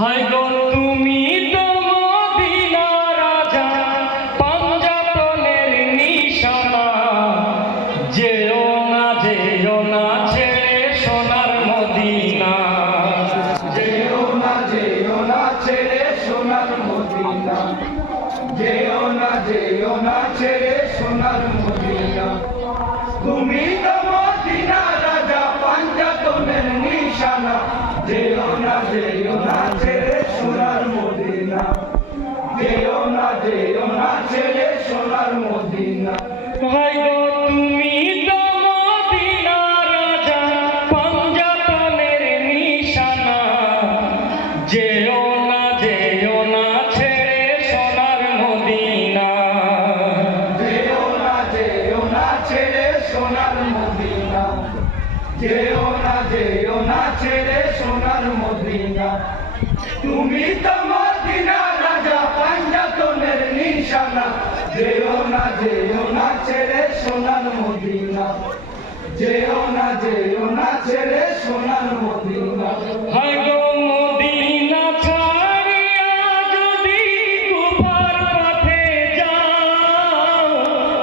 হায় গো তুমি তো মদিনা রাজা পাঞ্জাতনের নিশানা, যেও না ছেড়ে সোনার মদিনা, যেও না ছেড়ে সোনার মদিনা, যেও না ছেড়ে সোনার মদিনা। তুমি তো মদিনা রাজা পাঞ্জাতনের নিশানা, যেও না ছেড়ে সোনার মদিনা, যেও না ছেড়ে সোনার মদিনা। হায় গো তুমি তো মদিনা রাজা পাঞ্জাতনের নিশানা, যেও না ছেড়ে সোনার মদিনা, যেও না ছেড়ে সোনার মদিনা, যেও না ছেড়ে সোনার মদিনা। তুমি তো মদিনা রাজা পাঞ্জাতনের নিশানা, যেও না ছেড়ে সোনার মদিনা, যেও না ছেড়ে সোনার মদিনা। হায় গো মদিনা ছাড়িয়া যদি কুফার পথে যাও,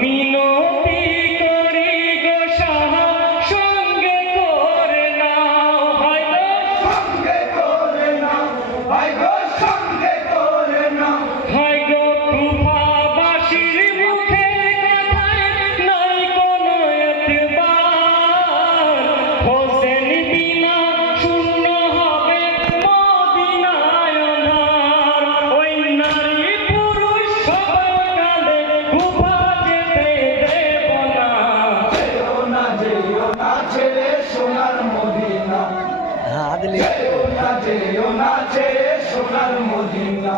মিনতি করি গো সাহা সঙ্গে করে নাও। হায় গো সঙ্গে করে নাও, হায় গো সঙ্গে করে নাও। হায় গো কুফাবাসীর মুখের কথায় নাই কোনো এতবার, হোসেন বিনা শূন্য হবে মদিনায় অন্ধার। ওই নারী পুরুষ সবাই কাঁদে, কুফা যেতে দেব না। যেও না ছেড়ে সোনার মদিনা, যেও না ছেড়ে সোনার মদিনা।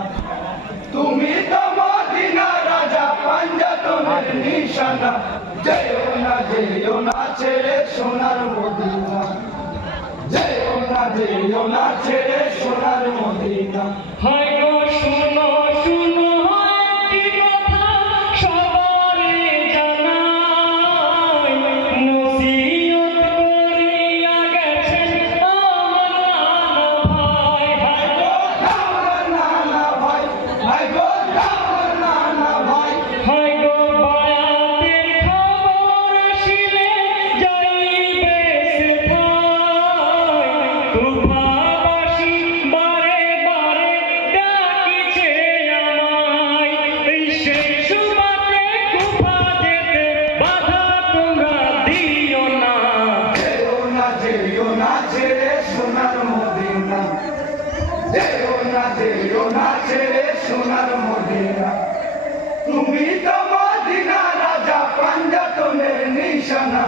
তুমি তো মদিনা রাজা পাঞ্জাতনের নিশানা, যেও না ছেড়ে সোনার মদিনা, যেও না ছেড়ে সোনার মদিনা। হায় গো শুনো একটি কথা সবারই জানাই, নসিহত করিয়া গেছেন আমার নানা ভাই। হায় গো আমার নানা ভাই, হায় গো বায়াতের খবর আসিলে যাইবে সেথায়, কুফাবাসী বারে বারে ডাকিছে আমায়। এই সেই সুবাদে কুফা যেতে বাধা তোমরা দিও না। যেও না ছেড়ে সোনার মদিনা, যেও না ছেড়ে সোনার মদিনা। তুমি তো মদিনা রাজা পাঞ্জাতনের নিশানা,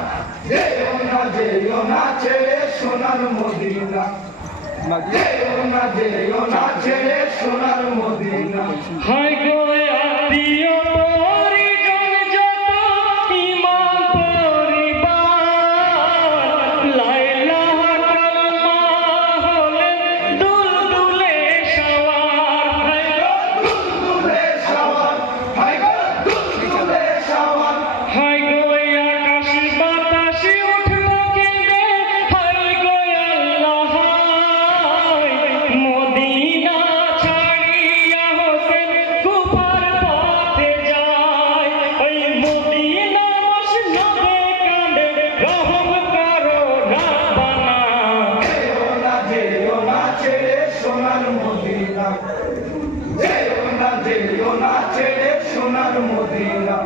যেও না ছেড়ে সোনার মদিনা, যেও না ছেড়ে সোনার মদিনা। হায় গো আত্মীয় পরিজন যত ইমাম পরিবার, লা ইলাহা কালেমা হলে দুলদুলে সওয়ার। হায় গো দুলদুলে সওয়ার, হায় গো দুলদুলে সওয়ার। হায় গো আকাশ বাতাস উঠল কেঁদে, হায় গো আল্লাহ হায়, মদিনা ছাড়িয়া হোসেন কুফার পথে যায়। ওই মদিনা মসনদে কাঁদে, রহম করো রাব্বানা। যেও না ছেড়ে সোনার মদিনা, যেও না ছেড়ে সোনার মদিনা।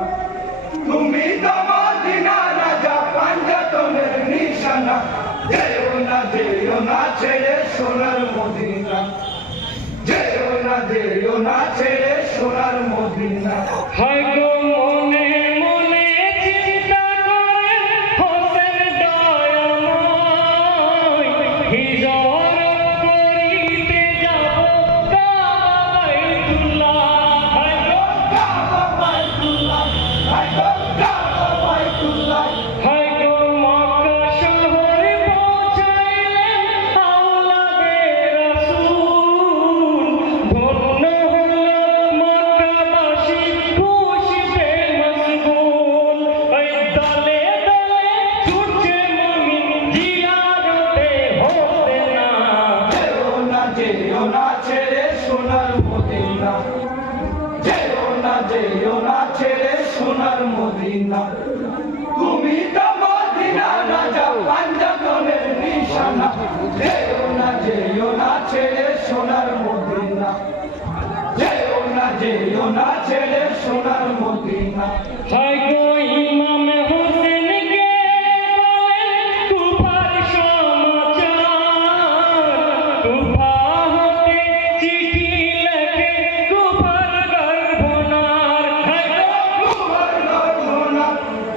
তুমি তো মদিনা রাজা পাঞ্জাতনের নিশানা, যেও না ছেড়ে সোনার মদিনা, যেও না ছেড়ে সোনার মদিনা। হায় গো মনে মনে চিন্তা করে হোসেন দয়াময়, হিজরত করিতে যাব কাবা বাইতুল্লাহ। হায় গো কাবা বাইতুল্লাহ, হায় গো কাবা বাইতুল্লাহ। হায় গো মক্কা শহরে পৌঁছাইলেন আওলাদে রাসূল, ধন্য হলো মক্কাবাসী খুশি তুমি তো মদিনার রাজা পাঞ্জাতনের নিশানা যেও না ছেড়ে সোনার মদিনা যেও না ছেড়ে সোনার মদিনা হায় গো ইমাম হোসেনকে বলেন কুফার সমাচার কুফা হতে চিঠি লেখে কুফার গর্ভনার হায় গো কুমার গর্ভনা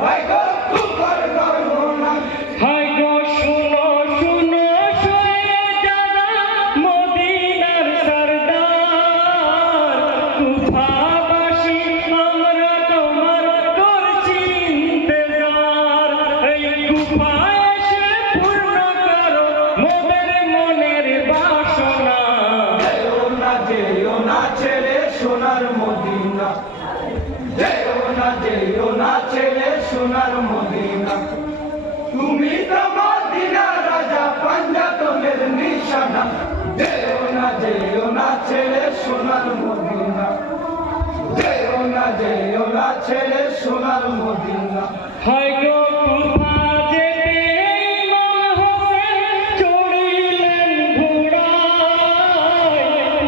ভাই গো কুমার গর্ভনা হায় গো শুনো শুনো শোয়ে যারা মদিনার সরদার কুফাবাসী আমরা তোমার করছি ইন্তজার এই কুফায় এসে পূর্ণ করো মোদের মনের বাসনা যেও না ছেড়ে সোনার মদিনা যেও না ছেড়ে সোনার মদিনা তুমি তো মদিনার রাজা পাঞ্জাতনের নিশানা যেও না ছেড়ে সোনার মদিনা যেও না ছেড়ে সোনার মদিনা হায় গো কুফা যেতে ইমাম হোসেন চড়িলেন ঘোড়ায়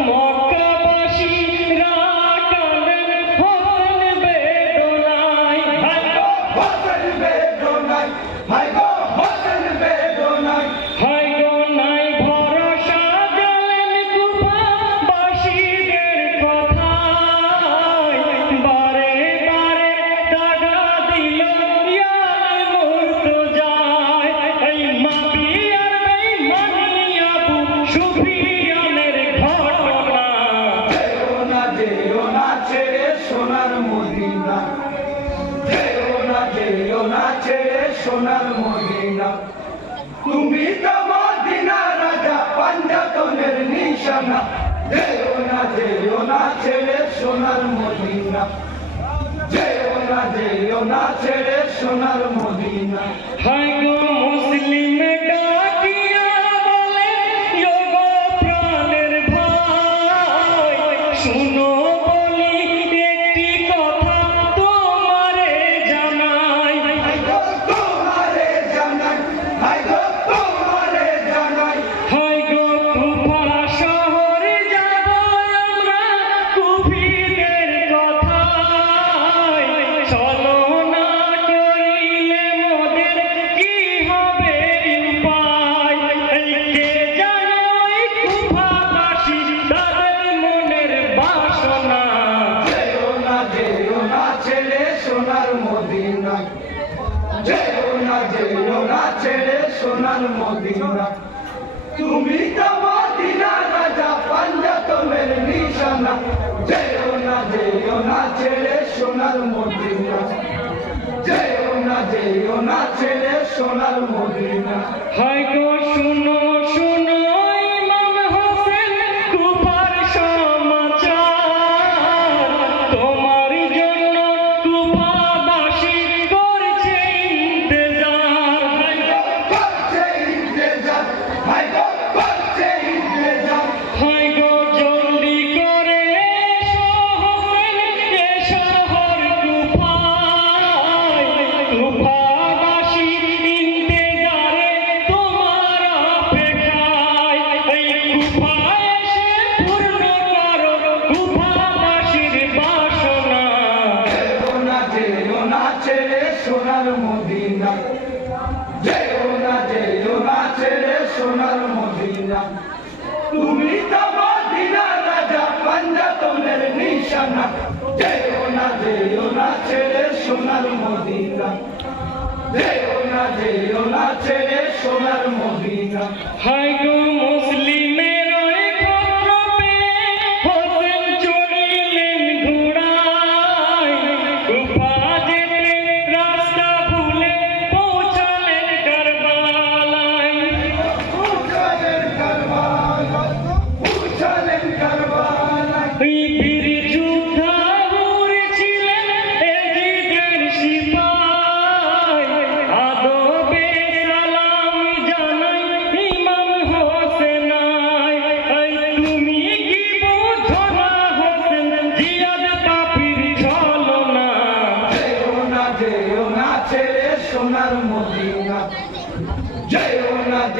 মক্কাবাসীরা কাঁদেন হোসেন বেদনায় হায় গো হোসেন বেদনায় ভাই গো হোসেন বেদনায় হায় গো নাই ভরসা গেলেন কুফাবাসীদের কথায় বারে বারে দাগা দিল ইয়াল মুর্তজায় এই মাবিয়ার বেঈমানি আবু সুফিয়ানের ঘটনা যেও না ছেড়ে সোনার মদিনা যেও না ছেড়ে সোনার মদিনা তুমি তো মদিনা রাজা পাঞ্জাতনের নিশানা যেও না ছেড়ে সোনার মদিনা যেও না ছেড়ে সোনার মদিনা হায় গো মুসলিম ডাকিয়া বলে ইয়োগো প্রাণের ভাই শুনো বলি একটি কথা তোমারে জানাই ভাই গো তোমারে জানাই ভাই গো তোমারে জানাই হায় গো কুফা শহরে যাব আমরা কুফিদের কথায় চলো না করিলে মোদের কি হবে উপায় এই কে জানে ওই কুফাবাসী তাদের মনের বাসনা যেও না ছেড়ে সোনার মদিনা যেও না ছেড়ে সোনার মদিনা তুমি তো মদিনা রাজা পাঞ্জাতনের নিশানা যেও না ছেড়ে সোনার মদিনা যেও না ছেড়ে সোনার মদিনা হায় গো শুনো শুনো ইমাম হোসেন কুফার সমাচার তোমার জন্য কুফাবাসী করছে ইন্তজার হায় গো করছে ইন্তেজার ভাই গো করছে ইন্তেজার হায় গো জলদি করে এসো হোসেন এ শহর কুফায় কুফাবাসী ইন্তজারে তোমার অপেক্ষায় এই কুফায় এসে পূর্ণ করো কুফাবাসীর বাসনা যেও না ছেড়ে সোনার মদিনা যেও না ছেড়ে সোনার মদিনা তুমি তো মদিনা রাজা পাঞ্জাতনের নিশানা যেও না ছেড়ে সোনার মদিনা যেও না ছেড়ে সোনার মদিনা হায় গো মুসলিমের ওই ক্ষত্রপে হোসেন চড়িলেন ঘোড়ায় কুফা যেতে রাস্তা ভুলে পৌঁছালেন কারবালায় উঠালেন কারবালায় এই বীর যোদ্ধা ছিলেন এজিদের সিপাই আদবে সালাম জানাই ইমাম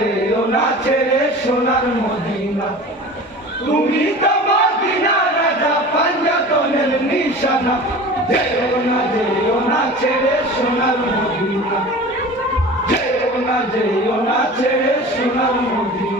যেও না ছেড়ে সোনার মদিনা তুমি তো মদিনা রাজা পাঞ্জাতনের নিশানা যেও না ছেড়ে সোনার মদিনা যেও না ছেড়ে সোনার মদিনা